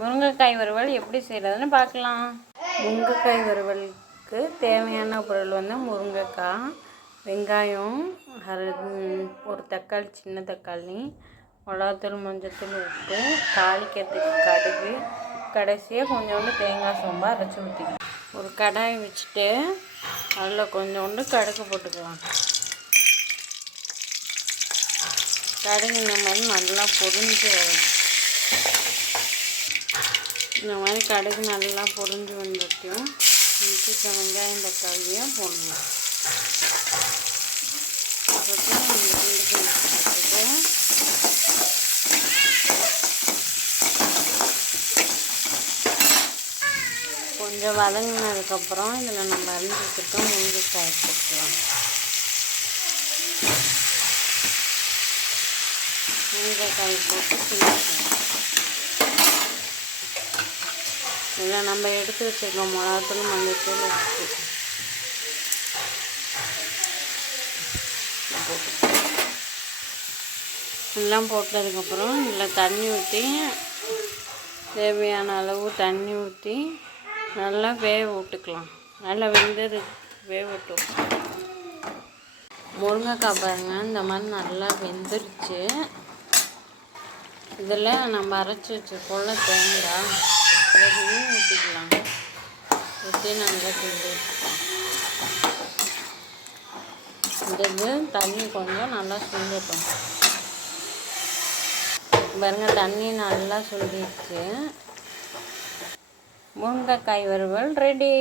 முருங்கைக்காய் வறுவல் எப்படி செய்கிறதுன்னு பார்க்கலாம். முருங்கைக்காய் வறுவலுக்கு தேவையான பொருள் வந்து முருங்கைக்காய், வெங்காயம், ஒரு தக்காளி, சின்ன தக்காளி, மிளகாத்தூள், மஞ்சத்தூள், உப்பு, தாளிக்கிறதுக்கு கடுகு, கடைசியாக கொஞ்சோண்டு தேங்காய் சோம்பு அரைச்சி ஊற்றிக்கலாம். ஒரு கடாயை வச்சுட்டு அதில் கொஞ்சோண்டு கடுகு போட்டுக்கலாம். கடுகு இந்த மாதிரி நல்லா பொரிஞ்சு வரும். இந்த மாதிரி கடுகு நல்லா பொரிஞ்சு வந்துட்டும் மிச்ச வெங்காயம் தக்காளியாக போடணும். கொஞ்சம் வதங்கினதுக்கப்புறம் இதில் நம்ம அரிஞ்சு வச்சுருக்கோம் முருங்கைக்காய் போட்டுக்கலாம். முருங்கைக்காய் போட்டு கிண்டிக்கலாம். இதில் நம்ம எடுத்து வச்சுருக்கோம் மிளகாத்தூள், மஞ்சத்தூள், உப்பு எல்லாம் போட்டதுக்கப்புறம் இதில் தண்ணி ஊற்றி தேவையான அளவு தண்ணி ஊற்றி நல்லா வேக விட்டுக்கலாம். நல்லா வெந்தது வேக விட்டோம். முருங்கைக்காய் பாருங்கள், இந்த மாதிரி நல்லா வெந்துருச்சு. இதில் நம்ம அரைச்சி வச்சுருக்கோம்ல தேங்காய், அதையும் ஊற்றிக்கலாம். ஊற்றி நல்லா கிண்டி இது தண்ணி கொஞ்சம் நல்லா சுண்டட்டும். பாருங்கள், தண்ணி நல்லா சுண்டிடுச்சு. முருங்கைக்காய் வறுவல் ரெடி.